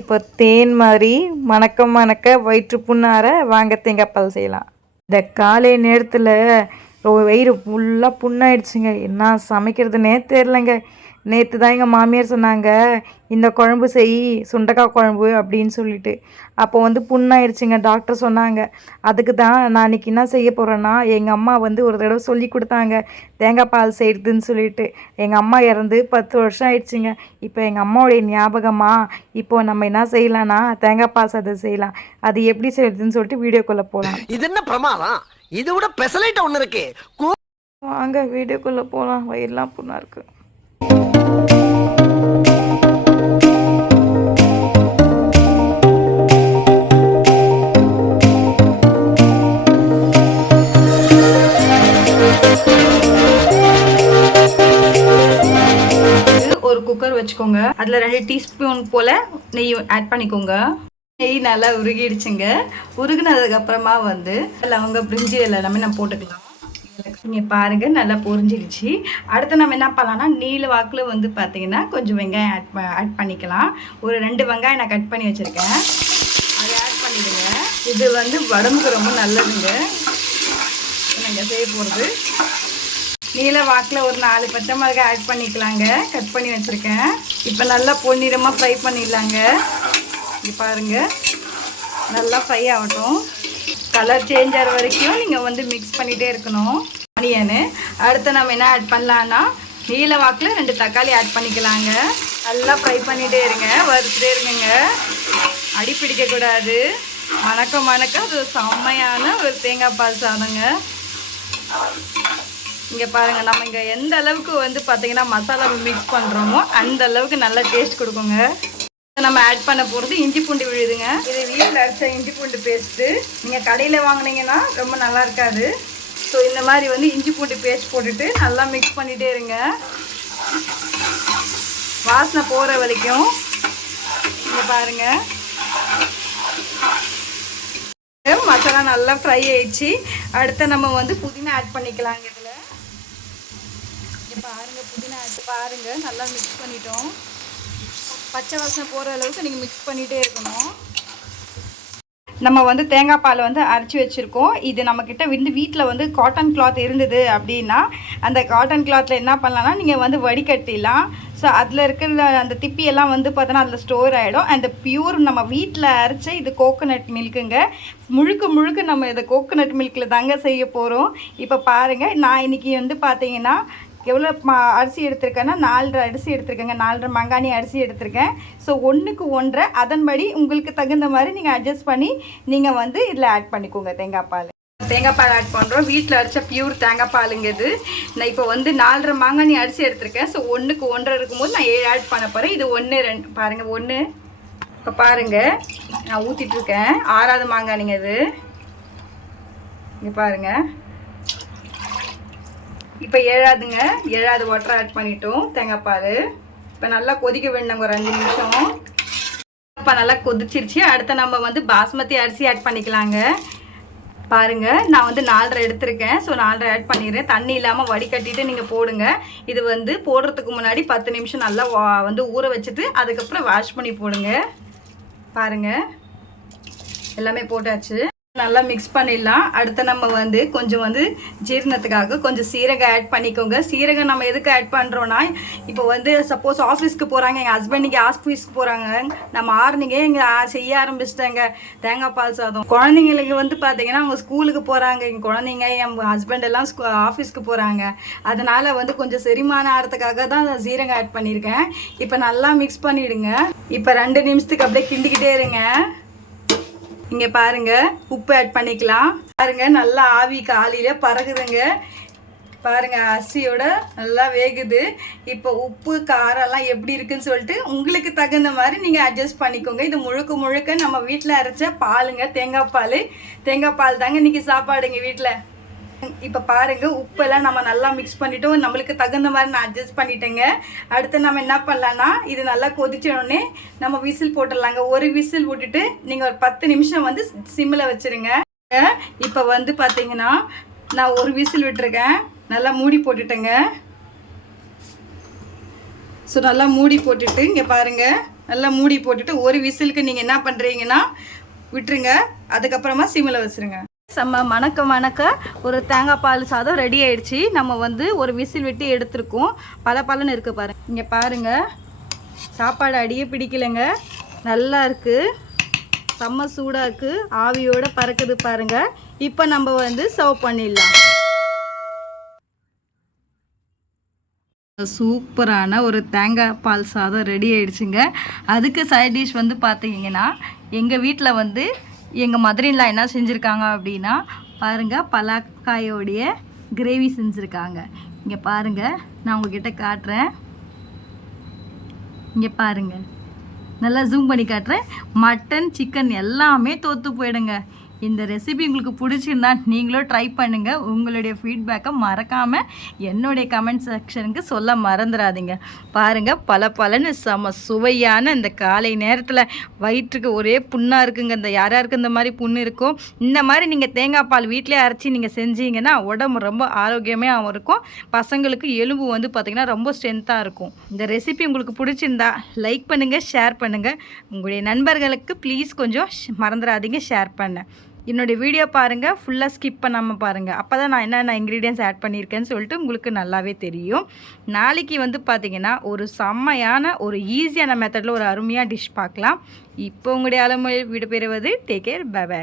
இப்போ தேன் மாதிரி மணக்க மணக்க வயிற்று புண்ணார வாங்க தேங்காய் பால் செய்யலாம். இந்த காலை நேரத்தில் வயிறு ஃபுல்லாக புண்ணாயிடுச்சுங்க. என்ன சமைக்கிறதுனே தெரிலங்க. நேற்று தான் எங்கள் மாமியார் சொன்னாங்க, இந்த குழம்பு செய், சுண்டக்காய் குழம்பு அப்படின்னு சொல்லிட்டு. அப்போ வந்து புண்ணாயிடுச்சுங்க. டாக்டர் சொன்னாங்க. அதுக்கு தான் நான் இன்றைக்கி என்ன செய்ய போகிறேன்னா, எங்கள் அம்மா வந்து ஒரு தடவை சொல்லி கொடுத்தாங்க தேங்காய் பால் செய்கிறதுன்னு சொல்லிட்டு. எங்கள் அம்மா இறந்து 10 வருஷம் ஆயிடுச்சுங்க. இப்போ எங்கள் அம்மாவுடைய ஞாபகமாக இப்போது நம்ம என்ன செய்யலாம்னா தேங்காய் பால் சாதம் செய்யலாம். அது எப்படி செய்யறதுன்னு சொல்லிட்டு வீடியோக்குள்ளே போகலாம். இது என்ன பிரமாதம்? இது விட பெசலைட் ஒன்று இருக்கு. வாங்க வீடியோக்குள்ளே போகலாம். வயிறுலாம் புண்ணாக இருக்குது. ஒரு குக்கர் வச்சுக்கோங்க. அதில் 2 டீஸ்பூன் போல் நெய் ஆட் பண்ணிக்கோங்க. நெய் நல்லா உருகிடுச்சுங்க. உருகினதுக்கப்புறமா வந்து லவங்க பிரிஞ்சி எல்லாமே நம்ம போட்டுக்கலாம். நீங்கள் பாருங்கள் நல்லா பொரிஞ்சிடுச்சு. அடுத்து நம்ம என்ன பண்ணலாம்னா நீல வாக்கில் வந்து பார்த்தீங்கன்னா கொஞ்சம் வெங்காயம் ஆட் பண்ணிக்கலாம். ஒரு 2 வெங்காயம் நான் கட் பண்ணி வச்சுருக்கேன். அதை ஆட் பண்ணிடுங்க. இது வந்து உடம்புக்கு ரொம்ப நல்லதுங்க. நாங்கள் செய்ய போகிறது நீல வாக்கில் ஒரு 4 பச்சை மிளகாய் ஆட் பண்ணிக்கலாங்க. கட் பண்ணி வச்சுருக்கேன். இப்போ நல்லா பொன்னிறமாக ஃப்ரை பண்ணிடலாங்க. இங்கே பாருங்கள் நல்லா ஃப்ரை ஆகட்டும். கலர் சேஞ்ச் ஆகிற வரைக்கும் நீங்கள் வந்து மிக்ஸ் பண்ணிகிட்டே இருக்கணும் ஆனியனு. அடுத்து நம்ம என்ன ஆட் பண்ணலான்னா நீல வாக்கில் 2 தக்காளி ஆட் பண்ணிக்கலாங்க. நல்லா ஃப்ரை பண்ணிகிட்டே இருங்க, வறுத்துட்டே இருங்க. அடி பிடிக்கக்கூடாது. மணக்க மணக்க அது செம்மையான ஒரு தேங்காய் பால் சாதங்க. இங்கே பாருங்கள், நம்ம இங்கே எந்த அளவுக்கு வந்து பார்த்திங்கன்னா மசாலா மிக்ஸ் பண்ணுறோமோ அந்த அளவுக்கு நல்லா டேஸ்ட் கொடுக்குங்க. நம்ம ஆட் பண்ண போகிறது இஞ்சி பூண்டு விழுதுங்க. இது வீட்டில் அரைச்ச இஞ்சி பூண்டு பேஸ்ட்டு. நீங்கள் கடையில் வாங்கினீங்கன்னா ரொம்ப நல்லா இருக்காது. ஸோ இந்த மாதிரி வந்து இஞ்சி பூண்டு பேஸ்ட் போட்டுட்டு நல்லா மிக்ஸ் பண்ணிகிட்டே இருங்க. வாசனை போகிற வரைக்கும். இங்கே பாருங்கள் மசாலா நல்லா ஃப்ரை ஆயிடுச்சு. அடுத்து நம்ம வந்து புதினா ஆட் பண்ணிக்கலாங்க. இதில் பாருங்கள் புதினா ஆட் பாருங்கள் நல்லா மிக்ஸ் பண்ணிட்டோம். பச்சை வாசனை போகிற அளவுக்கு நீங்கள் மிக்ஸ் பண்ணிகிட்டே இருக்கணும். நம்ம வந்து தேங்காய் பால் வந்து அரைச்சி வச்சுருக்கோம். இது நம்மக்கிட்ட வந்து வீட்டில் வந்து காட்டன் கிளாத் இருந்தது அப்படின்னா அந்த காட்டன் கிளாத்தில் என்ன பண்ணலான்னா நீங்கள் வந்து வடிகட்டிடலாம். ஸோ அதில் இருக்கிற அந்த திப்பியெல்லாம் வந்து பார்த்தோன்னா அதில் ஸ்டோர் ஆகிடும். அந்த பியூர் நம்ம வீட்டில் அரைச்ச இது கோகோனட் மில்க்குங்க. முழுக்க முழுக்க நம்ம இதை கோகோனட் மில்கில் தாங்க செய்ய போகிறோம். இப்போ பாருங்கள், நான் இன்றைக்கி வந்து பார்த்தீங்கன்னா எவ்வளோ அரிசி எடுத்திருக்கேன்னா 4 அரிசி எடுத்திருக்கேங்க. 4 மங்கானி அரிசி எடுத்திருக்கேன். ஸோ 1க்கு 1.5 அதன்படி உங்களுக்கு தகுந்த மாதிரி நீங்கள் அட்ஜஸ்ட் பண்ணி நீங்கள் வந்து இதில் ஆட் பண்ணிக்கோங்க தேங்காய் பால். தேங்காய் பால் ஆட் பண்ணுறோம். வீட்டில் அரைச்ச பியூர் தேங்காய் பாலுங்க இது. நான் இப்போ வந்து 4 மாங்கானி அரிசி எடுத்திருக்கேன். ஸோ 1க்கு 1.5 இருக்கும்போது நான் 7 ஆட் பண்ண போகிறேன். இது 1 2 பாருங்கள் 1. இப்போ பாருங்கள் நான் ஊற்றிட்டுருக்கேன். 6வது மாங்கானிங்க இது. இங்கே பாருங்கள் இப்போ 7ஆவதுங்க. 7வது வாட்டர் ஆட் பண்ணிட்டோம் தேங்காய் பால். இப்போ நல்லா கொதிக்க வேண்டாங்க ஒரு 5 நிமிஷம். இப்போ நல்லா கொதிச்சிருச்சு. அடுத்து நம்ம வந்து பாஸ்மதி அரிசி ஆட் பண்ணிக்கலாங்க. பாருங்கள் நான் வந்து 4.5 எடுத்திருக்கேன். ஸோ 4.5 ஆட் பண்ணிடுறேன். தண்ணி இல்லாமல் வடிகட்டிட்டு நீங்கள் போடுங்க. இது வந்து போடுறதுக்கு முன்னாடி 10 நிமிஷம் நல்லா வந்து ஊற வச்சுட்டு அதுக்கப்புறம் வாஷ் பண்ணி போடுங்க. பாருங்கள் எல்லாமே போட்டாச்சு. நல்லா மிக்ஸ் பண்ணிடலாம். அடுத்து நம்ம வந்து கொஞ்சம் வந்து ஜீரணத்துக்காக கொஞ்சம் சீரகம் ஆட் பண்ணிக்கோங்க. சீரகம் நம்ம எதுக்கு ஆட் பண்ணுறோன்னா, இப்போ வந்து சப்போஸ் ஆஃபீஸ்க்கு போகிறாங்க, எங்கள் ஹஸ்பண்ட் இங்கே ஆஃபீஸ்க்கு போகிறாங்க, நான் மார்னிங்கே இங்கே செய்ய ஆரம்பிச்சிட்டேங்க தேங்காய் பால் சாதம். குழந்தைங்களுக்கு வந்து பார்த்தீங்கன்னா அவங்க ஸ்கூலுக்கு போகிறாங்க. எங்கள் குழந்தைங்க என் ஹஸ்பண்ட் எல்லாம் ஆஃபீஸ்க்கு போகிறாங்க. அதனால் வந்து கொஞ்சம் செரிமானம் ஆகிறதுக்காக தான் சீரகம் ஆட் பண்ணியிருக்கேன். இப்போ நல்லா மிக்ஸ் பண்ணிவிடுங்க. இப்போ 2 நிமிஷத்துக்கு அப்படியே கிண்டிக்கிட்டே இருங்க. இங்கே பாருங்கள் உப்பு ஆட் பண்ணிக்கலாம். பாருங்கள் நல்லா ஆவி காலையில் பறகுதுங்க. பாருங்கள் அரிசியோட நல்லா வேகுது. இப்போ உப்பு காரம்லாம் எப்படி இருக்குன்னு சொல்லிட்டு உங்களுக்கு தகுந்த மாதிரி நீங்கள் அட்ஜஸ்ட் பண்ணிக்கோங்க. இது முழுக்க முழுக்க நம்ம வீட்டில் அரைச்ச பாலுங்க. தேங்காய் பால் தாங்க இன்றைக்கி சாப்பாடுங்க வீட்டில். இப்போ பாருங்கள் உப்பெல்லாம் நம்ம நல்லா மிக்ஸ் பண்ணிவிட்டோம். நம்மளுக்கு தகுந்த மாதிரி நான் அட்ஜஸ்ட் பண்ணிட்டேங்க. அடுத்து நம்ம என்ன பண்ணலான்னா இது நல்லா கொதிச்சோடனே நம்ம விசில் போட்டுடலாங்க. ஒரு விசில் விட்டுட்டு நீங்கள் ஒரு 10 நிமிஷம் வந்து சிம்மில் வச்சுருங்க. இப்போ வந்து பார்த்தீங்கன்னா நான் ஒரு விசில் விட்டுருக்கேன். நல்லா மூடி போட்டுட்டேங்க. ஸோ நல்லா மூடி போட்டுட்டு இங்கே பாருங்கள் நல்லா மூடி போட்டுட்டு ஒரு விசிலுக்கு நீங்கள் என்ன பண்ணுறீங்கன்னா விட்டுருங்க. அதுக்கப்புறமா சிம்மில் வச்சுருங்க. செம்ம மணக்க ஒரு தேங்காய் பால் சாதம் ரெடி ஆயிடுச்சு. நம்ம வந்து ஒரு விசில் விட்டு எடுத்துருக்கோம். பலன்னு இருக்குது பாருங்கள். இங்கே பாருங்கள், சாப்பாடு அடியே பிடிக்கலைங்க, நல்லா இருக்குது, செம்ம சூடாக இருக்குது, ஆவியோடு பறக்குது பாருங்கள். இப்போ நம்ம வந்து சர்வ் பண்ணிடலாம். சூப்பரான ஒரு தேங்காய் பால் சாதம் ரெடி ஆயிடுச்சுங்க. அதுக்கு சைட் டிஷ் வந்து பார்த்தீங்கன்னா எங்கள் வீட்டில் வந்து எங்கள் மதுரையில் என்ன செஞ்சுருக்காங்க அப்படின்னா பாருங்கள், பலாக்காயோடைய கிரேவி செஞ்சுருக்காங்க. இங்கே பாருங்கள், நான் உங்ககிட்ட காட்டுறேன். இங்கே பாருங்கள், நல்லா ஜூம் பண்ணி காட்டுறேன். மட்டன் சிக்கன் எல்லாமே தோற்று போயிடுங்க. இந்த ரெசிபி உங்களுக்கு பிடிச்சிருந்தா நீங்களும் ட்ரை பண்ணுங்கள். உங்களுடைய ஃபீட்பேக்கை மறக்காமல் என்னுடைய கமெண்ட் செக்ஷனுக்கு சொல்ல மறந்துடாதீங்க. பாருங்கள், பலன்னு செம சுவையான இந்த காலை நேரத்தில் வயிற்றுக்கு ஒரே புண்ணாக இருக்குங்க. இந்த யாருக்கு இந்த மாதிரி புண்ணு இருக்கும், இந்த மாதிரி நீங்கள் தேங்காய் பால் வீட்டிலே அரைச்சி நீங்கள் செஞ்சீங்கன்னா உடம்பு ரொம்ப ஆரோக்கியமாக இருக்கும். பசங்களுக்கு எலும்பு வந்து பார்த்திங்கன்னா ரொம்ப ஸ்ட்ரென்த்தாக இருக்கும். இந்த ரெசிபி உங்களுக்கு பிடிச்சிருந்தா லைக் பண்ணுங்கள், ஷேர் பண்ணுங்கள். உங்களுடைய நண்பர்களுக்கு ப்ளீஸ் கொஞ்சம் மறந்துடாதீங்க ஷேர் பண்ண. என்னுடைய வீடியோ பாருங்கள், ஃபுல்லாக ஸ்கிப் பண்ணாமல் பாருங்கள். அப்போ தான் நான் என்னென்ன இன்க்ரீடியன்ஸ் ஆட் பண்ணியிருக்கேன்னு சொல்லிட்டு உங்களுக்கு நல்லாவே தெரியும். நாளைக்கு வந்து பார்த்திங்கன்னா ஒரு செம்மையான ஒரு ஈஸியான மெத்தடில் ஒரு அருமையாக டிஷ் பார்க்கலாம். இப்போ உங்களுடைய அலமொழி விடைபெறுவது. Take care, bye by.